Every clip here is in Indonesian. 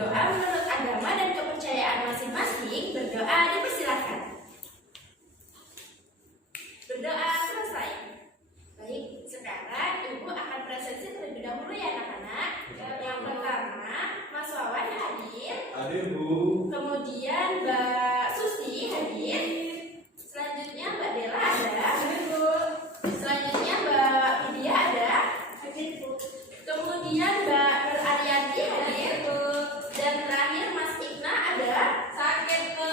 berdoa menurut agama dan kepercayaan masing-masing. Berdoa dipersilakan. Berdoa selesai. Baik, sekarang Ibu akan presentasi terlebih dahulu ya anak-anak. Yang pertama, Mas Wawan hadir. Hadir, Bu. Kemudian Mbak Susi hadir. Selanjutnya Mbak Dela ada. Hadir, Bu. Selanjutnya Mbak Widya ada. Hadir, Bu. Kemudian Mbak Nur Ariyanti hadir, Bu. Dan terakhir Mas Ikna ada. Sakit, Bu.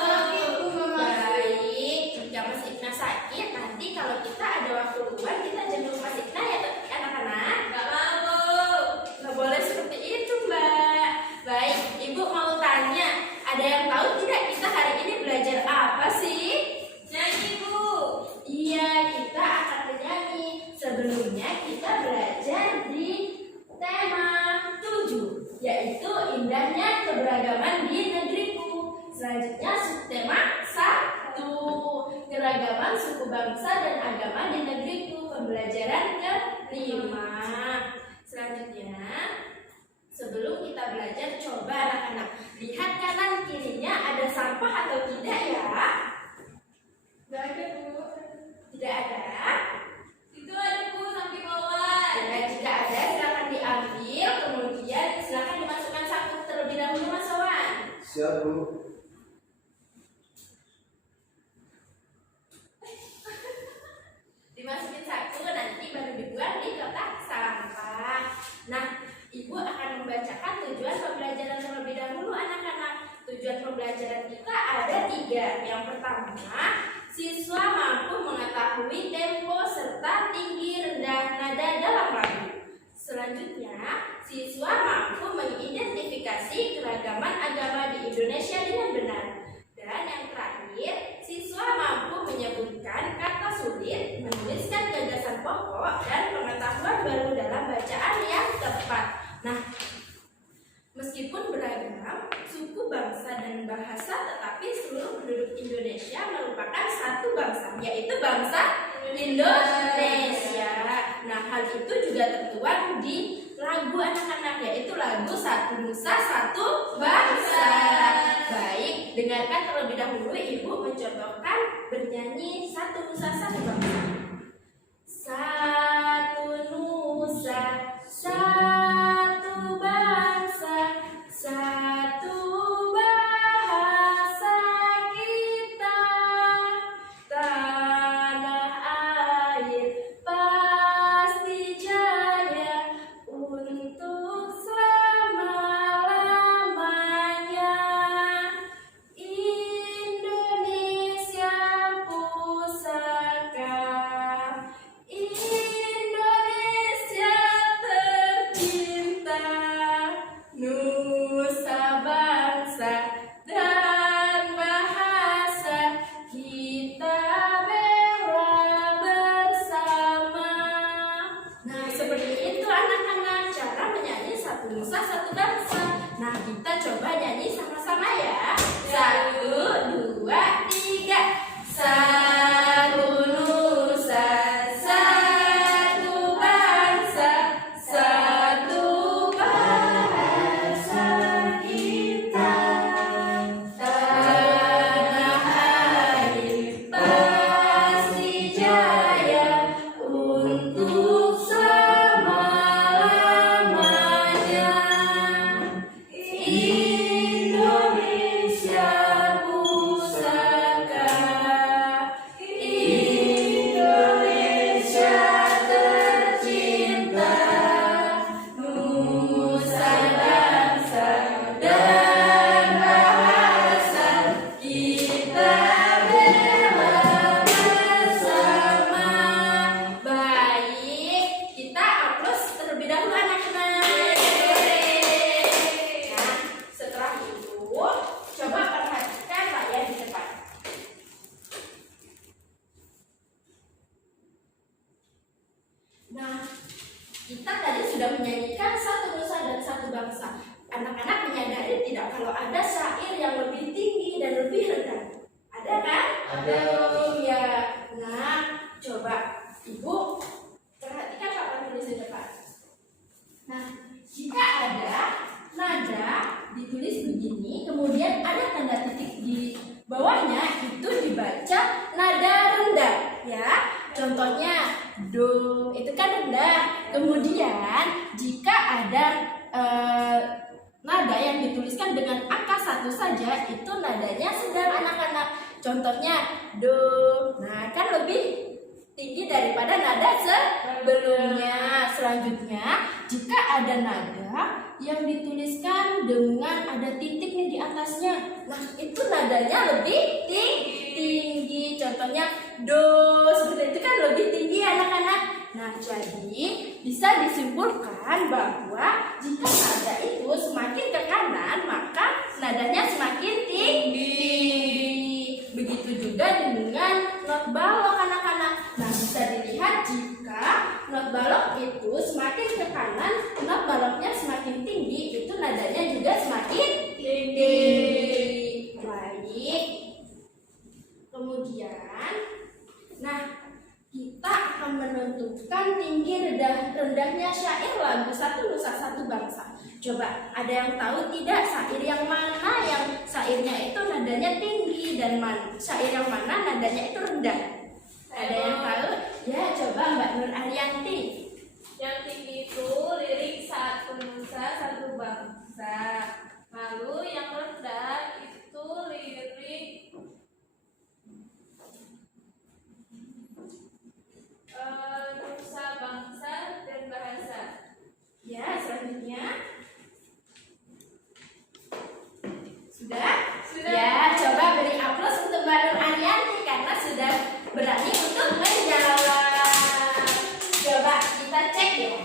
Baik, jika Mas Ikna sakit, nanti kalau kita ada waktu luang kita jenguk Mas Ikna ya anak-anak. Nggak mau. Nggak boleh seperti itu, Mbak. Baik, Ibu mau tanya, ada yang tahu tidak kita hari ini belajar apa sih? Nyanyi, Bu. Iya, kita akan menyanyi. Sebelumnya kita belajar di tema 7, yaitu indahnya keberagaman di negeriku. Selanjutnya subtema 1, keragaman suku bangsa dan agama di negeriku. Pembelajaran ke-5. Selanjutnya, sebelum kita belajar, coba anak-anak lihat kanan kirinya ada sampah atau tidak ya? Tidak ada, Bu. Tidak ada? Itu ada, Bu, samping bawah. Ya, jika ada silakan diambil, kemudian silakan dimasukkan saku terlebih dahulu, Mas Wawan. Siap, Bu. Dimasukin saku, nanti baru dibuang di kotak sampah. Nah, Ibu akan membacakan tujuan pembelajaran terlebih dahulu anak-anak. Tujuan pembelajaran kita ada 3. Yang pertama, siswa mampu mengetahui tempo serta tinggi rendah nada dalam lagu. Selanjutnya, siswa mampu mengidentifikasi keragaman agama di Indonesia dengan benar. Dan yang terakhir, siswa mampu menyebutkan kata sulit, menuliskan gagasan pokok, dan pengetahuan baru dalam bacaan yang tepat. Nah, meskipun beragam suku, bangsa, dan bahasa, tetapi seluruh penduduk Indonesia merupakan satu bangsa, yaitu bangsa Indonesia. Nah, hal itu juga tertuang di lagu anak-anak, yaitu lagu Satu Nusa Satu Bangsa. Baik, dengarkan terlebih dahulu Ibu mencontohkan bernyanyi Satu Nusa Satu Bangsa. Satu nusa, satu bangsa, satu bahasa kita, tanah air pasti jaya untuk selama-lamanya. Indonesia pusaka, Indonesia tercinta, nusa bangsa dan bahasa kita bela bersama. Nah, seperti itu anak-anak cara menyanyi Satu Nusa Satu Bangsa. Nah, kita coba nyanyi sama-sama ya. 1, 2, 3. Satu nusa, satu bangsa, satu bahasa kita, tanah air pasti jaya untuk selama-lamanya. Indonesia pusaka, Indonesia tercinta, nusa bangsa dan bahasa kita bela bersama. Baik, kita aplaus terlebih dahulu anak-anak. Nah, setelah itu coba perhatikan layar di depan. Nah, kita tadi sudah menyanyikan Satu Nusa dan Satu Bangsa. Anak-anak menyadari tidak kalau ada syair yang lebih tinggi dan lebih rendah? Ada kan? Ada. Ya. Nah, coba Ibu perhatikan papan tulis di depan. Nah, jika ada nada ditulis ada nada yang dituliskan dengan angka 1 saja, itu nadanya sedang anak-anak. Contohnya do. Nah, kan lebih tinggi daripada nada sebelumnya. Selanjutnya, jika ada nada yang dituliskan dengan ada titik nih di atasnya, nah itu nadanya lebih tinggi. Contohnya do, seperti itu kan lebih tinggi anak-anak. Nah, jadi bisa disimpulkan bahwa jika nada itu semakin ke kanan, maka nadanya semakin tinggi. Begitu juga dengan not balok anak-anak. Nah, bisa dilihat jika not balok itu semakin ke kanan, not baloknya semakin tinggi, itu nadanya juga semakin tinggi. Baik. Kemudian, nah, kita akan menentukan tinggi rendahnya syair lagu Satu Nusa Satu Bangsa. Coba, ada yang tahu tidak syair yang mana yang syairnya itu nadanya tinggi dan syair yang mana nadanya itu rendah? Ada yang tahu? Ya, coba Mbak Nur Arianti. Yang tinggi itu lirik Satu Nusa Satu Bangsa. Lalu yang rendah itu lirik Nusa Bangsa dan Bahasa. Ya, selanjutnya. Sudah? Ya, coba beri aplaus untuk Mbak Nur Arianti karena sudah berani untuk menjawab. Coba kita cek ya.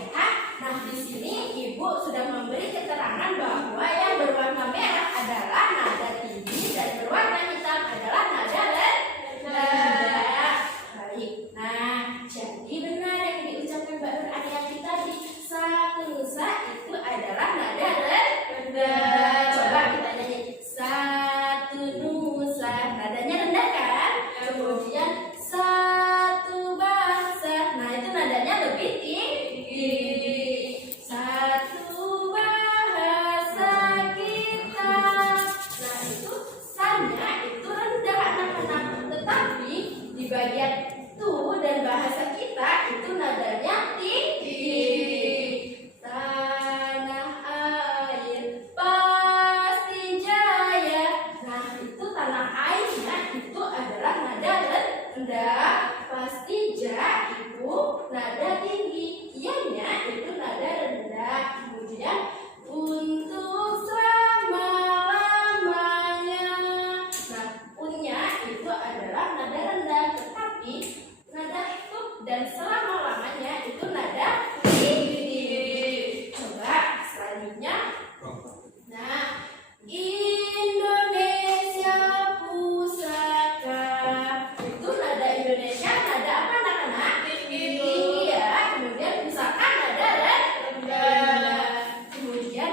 Nah, di sini Ibu sudah memberi keterangan bahwa yang berwarna merah adalah nada tinggi dan berwarna hitam adalah nada rendah. Baik. Nah, jadi benar yang diucapkan Mbak Nur Arianti tadi, Satu Nusa itu adalah nada rendah. Coba kita nyanyi. Satu Nusa, nadanya rendah kan? Kemudian Satu Bangsa, nah itu nadanya lebih tinggi. Satu Bahasa kita, nah itu sanya itu rendah anak-anak. Tetapi di bagian tu dan bahasa kita itu nadanya tinggi. Tanah air pasti jaya. Nah, itu tanah airnya itu adalah nada rendah. Pasti ja itu nada tinggi. Ianya itu nada rendah. Kemudian untuk selama-lamanya. Nah, unnya itu adalah nada rendah. Tetapi nada itu dan selama-lamanya itu nada tinggi. Coba selanjutnya. Nah, Indonesia pusaka. Itu nada Indonesia, nada apa anak-anak? Tinggi ya. Kemudian pusaka nada rendah. Kemudian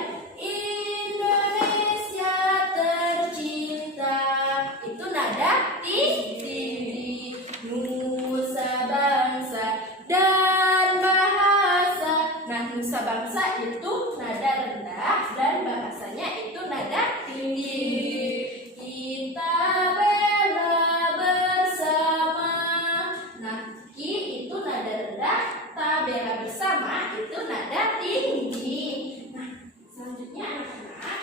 Indonesia tercinta. Itu nada tinggi. Nusa Bangsa dan Bahasa. Nah, Nusa Bangsa itu nada rendah dan bahasanya itu nada tinggi. Kita bela bersama. Nah, ki itu nada rendah, ta bela bersama itu nada tinggi. Nah, selanjutnya anak-anak,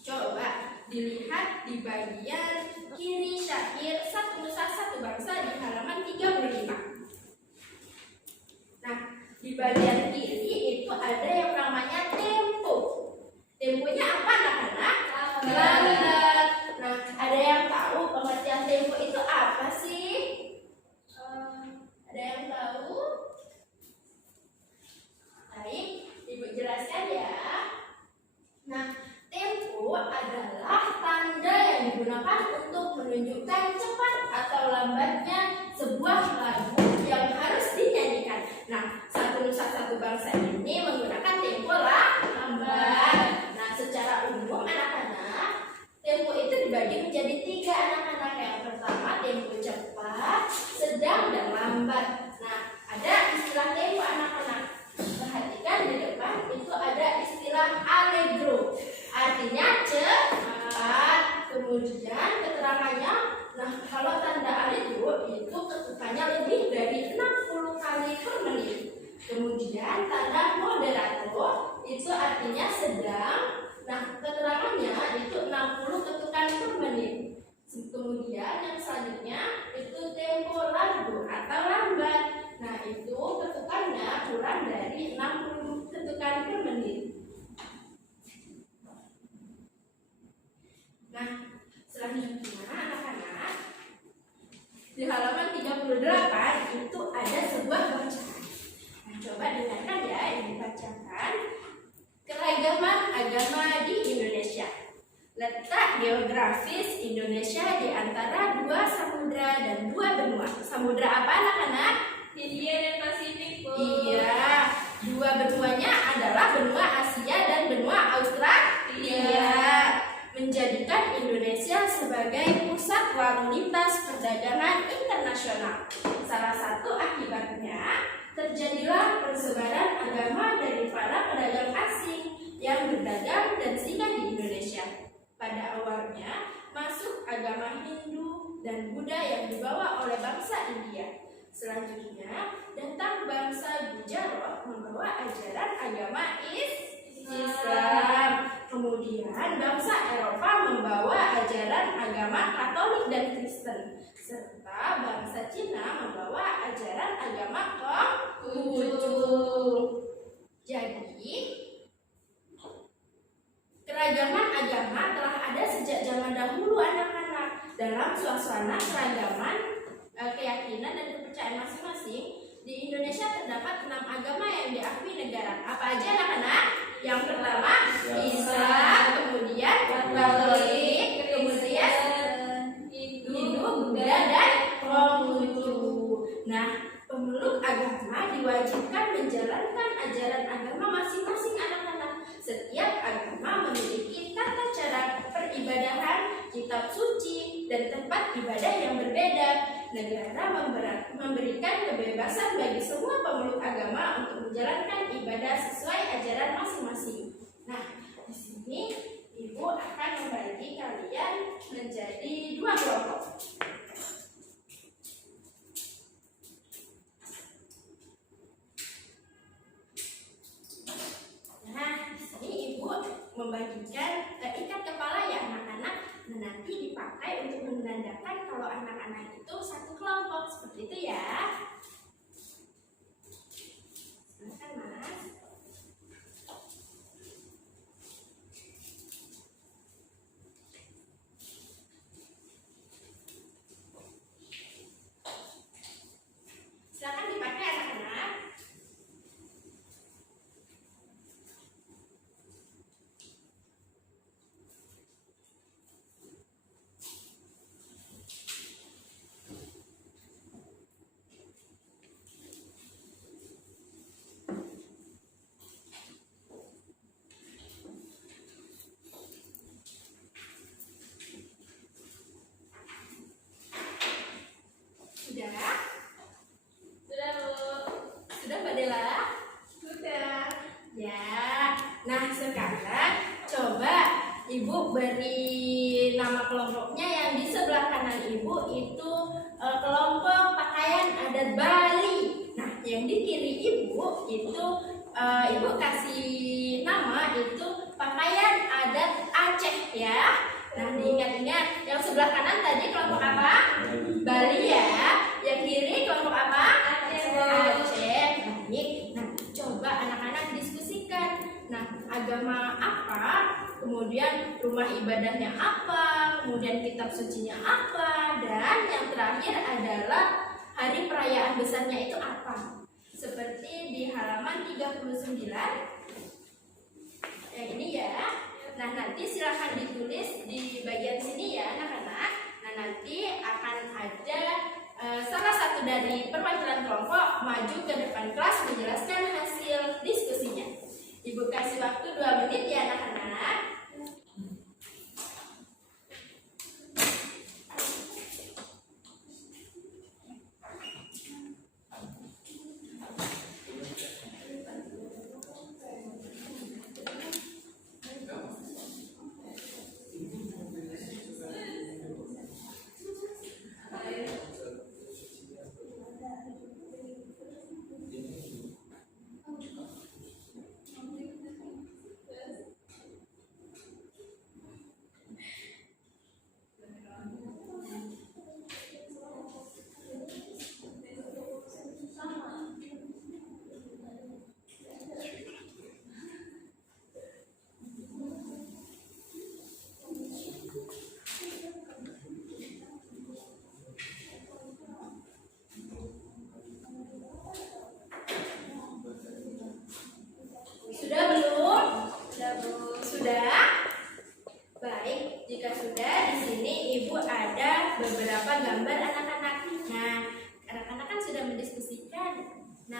coba dilihat di bagian kiri syair Satu Nusa Satu Bangsa di halaman 35. Nah, di bagian kiri itu ada yang namanya tempo. Temponya apa anak-anak? Lambat. Nah, ada yang tahu pengertian tempo itu apa sih? Ada yang tahu? Baik, Ibu jelaskan ya. Nah, tempo adalah tanda yang digunakan untuk menunjukkan cepat atau lambatnya sebuah lagu yang harus dinyanyikan. Nah, Satu Nusa Satu Bangsa ini menggunakan tempo lambat. Nah, secara umum anak-anak, tempo itu dibagi menjadi 3 anak-anak. Yang pertama tempo cepat, sedang, dan lambat. Nah, ada istilah tempo anak-anak. Perhatikan di depan itu ada istilah allegro, artinya cepat. Kemudian keterangannya, nah kalau tanda allegro itu ketukannya itu artinya sedang. Nah, keterangannya itu 60 ketukan per menit. Kemudian yang selanjutnya itu tempo largo atau lambat. Nah, itu ketukannya kurang dari 60 ketukan per menit. Nah, selanjutnya anak-anak di halaman 38 itu ada sebuah bacaan. Nah, coba dengarkan ya, ini bacakan. Keragaman agama di Indonesia. Letak geografis Indonesia di antara 2 samudra dan 2 benua. Samudra apa anak-anak? Hindia dan Pasifik, Bu. Iya, 2 benuanya adalah benua Asia dan benua Australia. Menjadikan Indonesia sebagai pusat lalu lintas perdagangan internasional. Salah satu akibatnya terjadilah persebaran agama dari para pedagang asing yang berdagang dan singgah di Indonesia. Pada awalnya masuk agama Hindu dan Buddha yang dibawa oleh bangsa India. Selanjutnya datang bangsa Gujarat membawa ajaran agama Islam. Kemudian bangsa Eropa membawa ajaran agama Katolik dan Kristen, serta bangsa Cina membawa ajaran agama Konghucu. Jadi, keragaman agama telah ada sejak zaman dahulu anak-anak. Dalam suasana keragaman keyakinan dan kepercayaan masing-masing, di Indonesia terdapat 6 agama yang diakui negara. Apa aja anak-anak? Yang pertama Islam, kemudian Katolik, kemudian Hindu, Buddha, dan Konghucu. Nah, pemeluk agama diwajibkan menjalankan ajaran agama masing-masing anak-anak. Setiap agama memiliki tata cara peribadahan, kitab suci, dan tempat ibadah yang berbeda. Negara memberikan kebebasan bagi semua pemeluk agama untuk menjalankan ibadah sesuai ajaran masing-masing. Nah, di sini Ibu akan membagi kalian menjadi 2 kelompok. Nah, di sini Ibu membagikan ikat kepala ya anak-anak. Nah, nanti dipakai untuk menandakan kalau anak-anak itu satu kelompok seperti itu ya. Silakan Mas. Silakan dipakai anak-anak. Sudah? Sudah, Bu. Sudah Mbak Dela? Sudah. Ya. Nah, sekarang coba Ibu beri nama kelompoknya. Yang di sebelah kanan Ibu itu kelompok pakaian adat Bali. Nah, yang di kiri Ibu itu Ibu kasih nama itu pakaian adat Aceh ya. Nah, diingat-ingat. Yang sebelah kanan tadi kelompok apa? Bali ya. Yang kiri kelompok apa? Aceh. Aceh. Baik. Nah, coba anak-anak diskusikan. Nah, agama apa? Kemudian rumah ibadahnya apa? Kemudian kitab sucinya apa? Dan yang terakhir adalah hari perayaan besarnya itu apa? Seperti di halaman 39. Yang ini ya. Nah, nanti silahkan ditulis di bagian sini ya anak-anak. Nah, nanti akan ada salah satu dari perwakilan kelompok maju ke depan kelas menjelaskan hasil diskusinya. Ibu kasih waktu 2 menit ya anak-anak.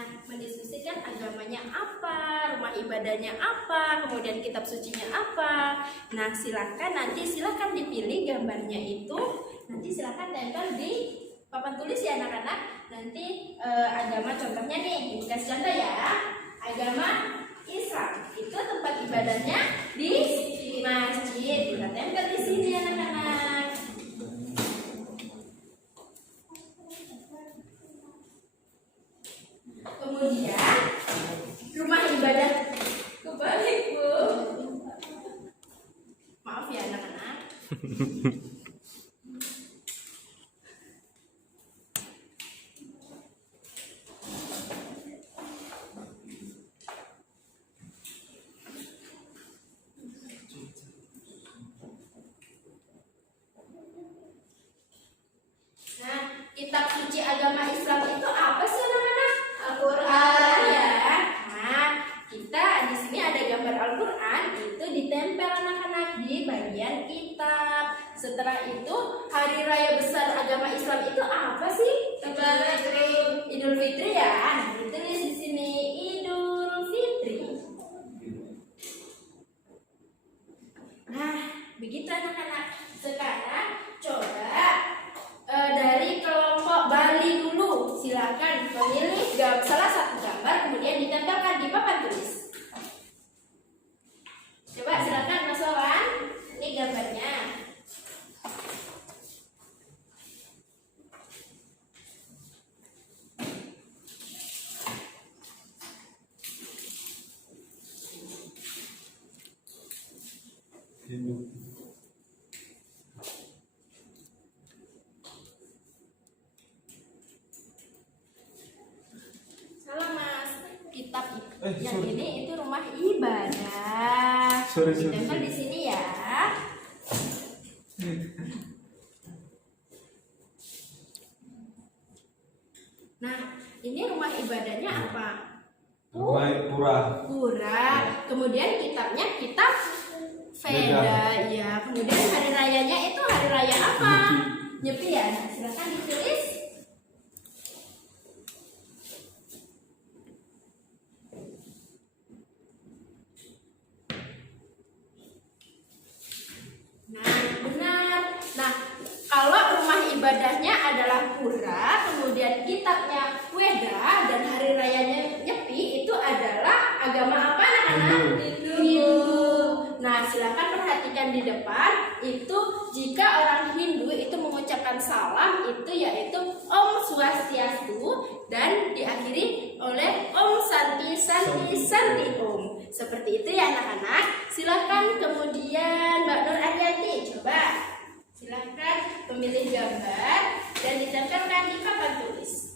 Nah, mendiskusikan agamanya apa, rumah ibadahnya apa, kemudian kitab sucinya apa. Nah, silakan dipilih gambarnya itu. Nanti silakan tempel di papan tulis ya anak-anak. Nanti agama contohnya nih, dikasih contoh ya. Agama Islam itu tempat ibadahnya di masjid. Kita tempel di sini anak-anak. Kemudian rumah ibadah Kebalik, Bu. maaf ya anak-anak. Nah, kitab suci agama Islam itu apa sih anak-anak? Al-Quran ya. Nah, kita di sini ada gambar Al-Quran itu ditempel anak-anak di bagian kitab. Setelah itu hari raya besar agama Islam itu apa sih? Idul Fitri ya. Nah, ditulis di sini Idul Fitri. Nah, begitu anak-anak. Sekarang coba dari kelompok Bali dulu, silakan memilih salah satu gambar kemudian ditempelkan di papan tulis. Coba silakan Mas Wawan, ini gambarnya. Salah Mas, kitab yang sorry. ini itu rumah ibadah. Sorry. Ditempel di sini ya. Nah, ini rumah ibadahnya apa? Pura. Pura. Kemudian kitabnya kitab Veda ya. Kemudian hari rayanya itu hari raya apa? Nyepi ya. Nah, silakan ditulis. Nah, benar. Nah, kalau rumah ibadahnya adalah pura, kemudian kitabnya Weda dan hari rayanya Nyepi, itu adalah agama apa anak-anak? Hindu. Nah, silakan perhatikan di depan itu jika orang Hindu itu mengucapkan salam itu yaitu Om Swastiastu dan diakhiri oleh Om Santi Santi Santi Om. Seperti itu ya anak-anak. Silakan kemudian Mbak Nur Ariyanti coba silakan memilih gambar dan ditempelkan di papan tulis.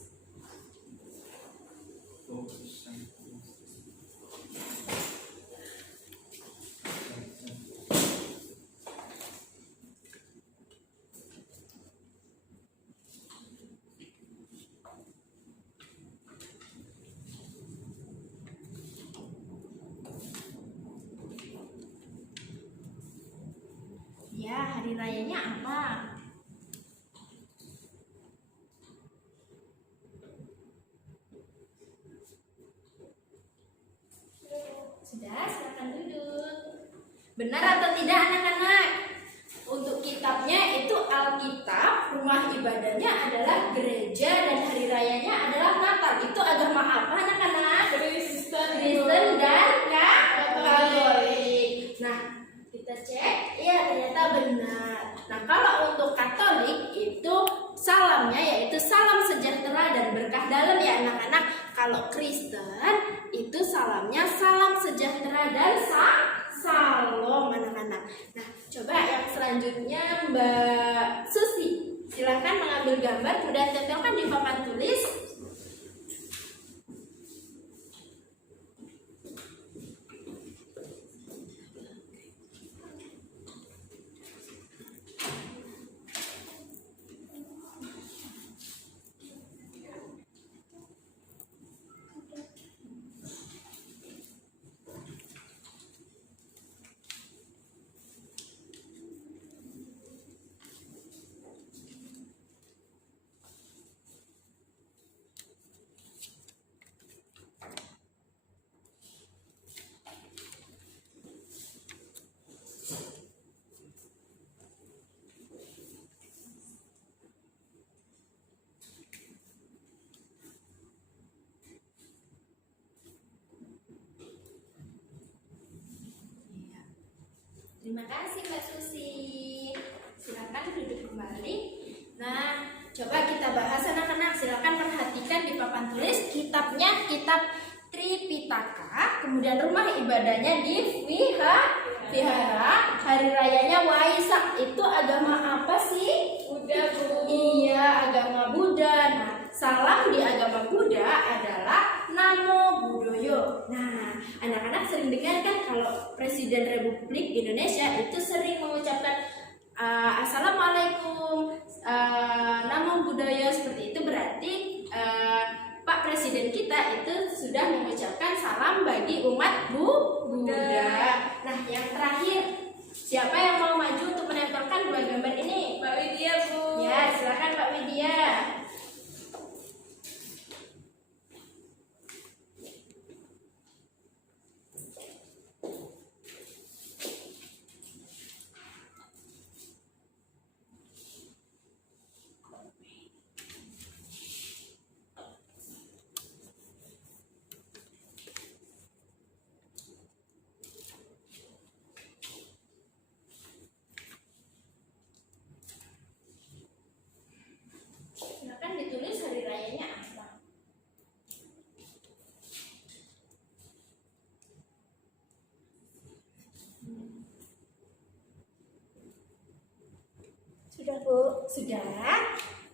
Ya, hari rayanya apa? Sudah, silakan duduk. Benar atau tidak anak-anak? Untuk kitabnya itu Alkitab, rumah ibadahnya adalah gereja dan hari rayanya adalah Natal. Itu agama apa anak-anak? Kristen Dan Katolik. Nah, kita cek, iya ternyata benar. Nah, kalau untuk Katolik itu salamnya yaitu salam sejahtera dan berkah dalam ya anak-anak. Kalau Kristen itu salamnya salam sejahtera dan Salom anak-anak. Nah, coba yang selanjutnya Mbak Susi, silakan mengambil gambar kemudian tempelkan di papan tulis. Terima kasih Mbak Susi. Silakan duduk kembali. Nah, coba kita bahas anak-anak. Silakan perhatikan di papan tulis kitabnya, kitab Tripitaka. Kemudian rumah ibadahnya di Vihara. Hari rayanya Waisak. Itu agama apa sih? Buddha, Bu. Iya, agama Buddha. Nah, salam di agama Buddha adalah Namo Buddhaya. Nah, anak-anak sering dengar kan kalau Presiden Republik Indonesia itu sering mengucapkan Assalamualaikum, Namo Buddhaya, seperti itu. Berarti Pak Presiden kita itu sudah mengucapkan salam bagi umat Buddha. Nah, yang terakhir, siapa yang mau maju untuk menempelkan dua gambar ini? Mbak Widya, Bu. Ya, silakan Pak Widya. Silakan ditulis hari rayanya apa. Sudah, Bu? Sudah?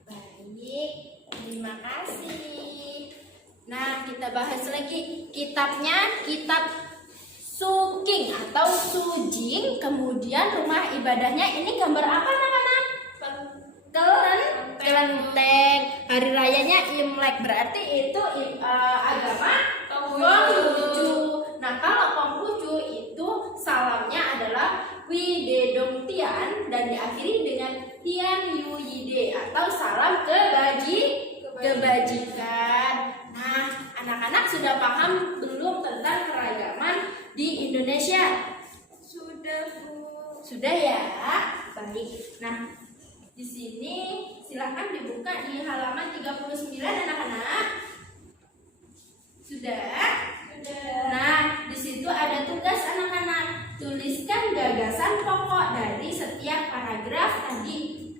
Baik, terima kasih. Nah, kita bahas lagi kitabnya, kitab Suking atau Sujing. Kemudian rumah ibadahnya ini gambar apa anak-anak? Kelenteng. Hari rayanya Imlek, berarti itu agama Konghucu. Nah, kalau Konghucu itu salamnya adalah Widedong Tian dan diakhiri dengan Tian Yu Yide atau salam kebajikan. Nah, anak-anak sudah paham belum tentang keragaman di Indonesia? Sudah, Bu. Sudah ya? Baik. Nah, di sini silahkan dibuka di halaman 39 anak-anak. Sudah? Sudah. Nah, di situ ada tugas anak-anak. Tuliskan gagasan pokok dari setiap paragraf tadi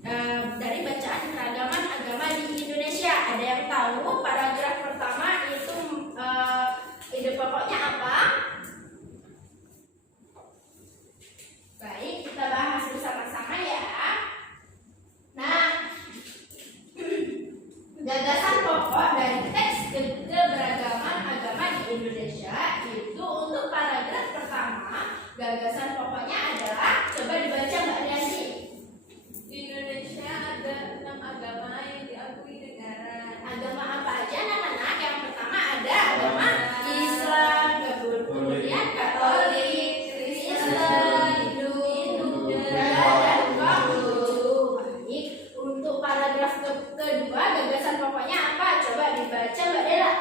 dari bacaan keragaman agama di Indonesia. Ada yang tahu paragraf pertama itu ide pokoknya apa? Baik, kita bahas bersama-sama ya. Nah, gagasan pokok dari teks keberagaman agama di Indonesia itu untuk paragraf pertama, gagasan pokoknya adalah, coba dibaca Mbak Rianti. Di Indonesia ada 6 agama yang diakui negara. Agama apa aja anak-anak? Yang pertama ada agama Islam, kemudian Katolik, Kristen, Hindu, dan Konghucu. Baik, untuk paragraf kedua gagasan pokoknya apa? Coba dibaca Mbak Dela.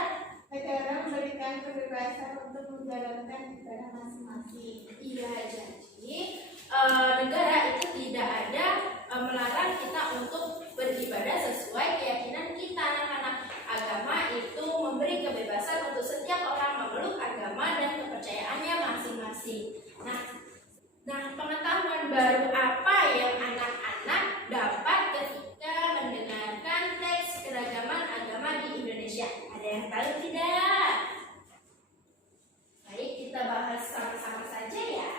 Negara memberikan kebebasan untuk menjalankan ibadah masing-masing. Iya, jadi negara itu tidak ada melarang kita untuk beribadah sesuai keyakinan kita anak-anak. Agama itu memberi kebebasan untuk setiap orang memeluk agama dan kepercayaannya masing-masing. Nah, pengetahuan baru apa yang anak-anak dapat ketika mendengarkan teks keragaman agama di Indonesia? Ada yang tahu tidak? Baik, kita bahas sama-sama saja ya.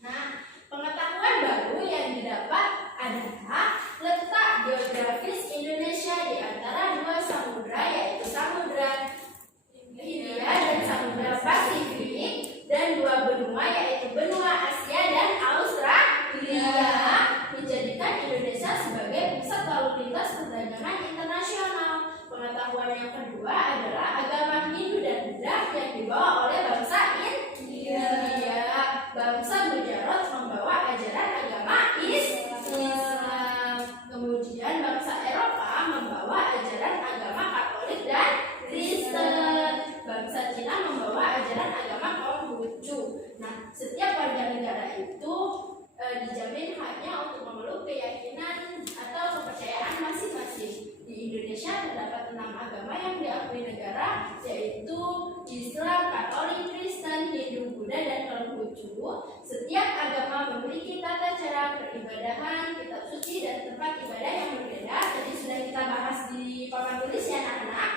Nah, pengetahuan baru yang didapat adalah letak geografis Indonesia di antara dua samudra, yaitu Samudra Hindia dan Samudra Pasifik, dan dua benua, yaitu benua Asia dan Australia, menjadikan Indonesia sebagai pusat lalu lintas perdagangan internasional. Pengetahuan yang kedua adalah agama Hindu dan Buddha yang dibawa oleh bangsa India. Bangsa Gujarat membawa ajaran agama Islam. Kemudian bangsa Eropa membawa ajaran agama Katolik dan Kristen. Bangsa Cina membawa ajaran agama Konghucu. Nah, setiap warga negara itu dijamin haknya untuk memeluk keyakinan atau kepercayaan masing-masing. Di Indonesia terdapat 6 agama yang diakui negara, yaitu Islam, Katolik, Kristen, Hindu, Buddha, Buddha dan Konghucu, setiap agama memiliki tata cara peribadahan, kitab suci, dan tempat ibadah yang berbeda. Tadi sudah kita bahas di papan tulis ya anak-anak.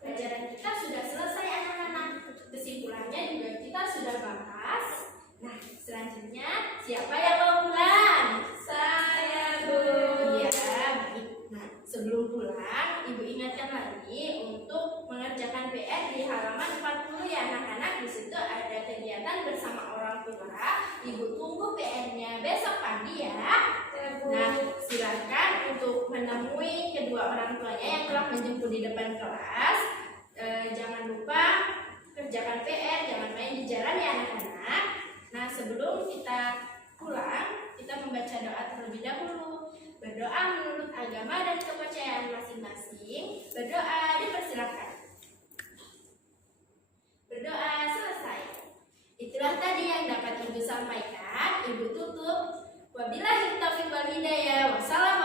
Pelajaran kita sudah selesai anak-anak. Kesimpulannya juga kita sudah bahas. Nah, selanjutnya siapa yang mau pulang? Saya, Bu. Iya, baik. Nah, sebelum pulang, Ibu ingatkan lagi untuk mengerjakan PR di halaman 40 ya anak-anak. Di situ ada kegiatan bersama orang tua. Ibu tunggu PR-nya besok pagi ya. Ya, Bu. Nah, silakan untuk menemui kedua orang tuanya yang telah menjemput di depan kelas. Jangan lupa kerjakan PR, jangan main di jalan ya anak-anak. Nah, sebelum kita pulang, kita membaca doa terlebih dahulu. Berdoa menurut agama dan kepercayaan masing-masing. Berdoa dipersilakan. Berdoa selesai. Itulah tadi yang dapat Ibu sampaikan. Ibu tutup. Wabillahi taufiq wal hidayah. Wassalamualaikum